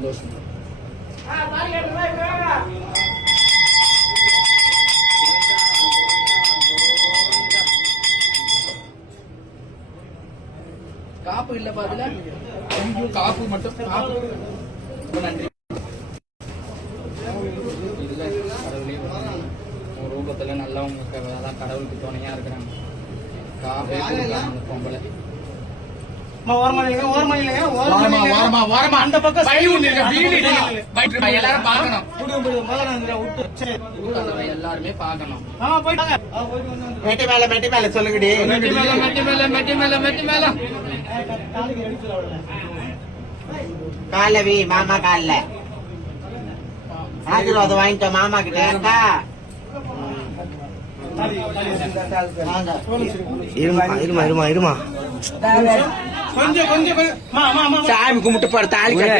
சந்தோஷம். காப்பு இல்ல பாதுல காப்பு மட்டும். ரொம்ப நன்றி. இல்ல கடவுளே ஒரு ரூபத்துல நல்லவங்க அதான் கடவுளுக்கு துணையா இருக்கிறாங்க. காப்பே பொம்பளை அந்த பக்கம் எல்லாரும் பாக்கணும். எல்லாருமே பாக்கணும். மெட்டி மேல சொல்லுங்கடி. காலவி மாமா கால ஆசீர்வாதம் வாங்கிட்டோம் மாமா கிட்ட. இருமா கொஞ்சம் சாமி கும்பிட்டு போற தாலி கட்ட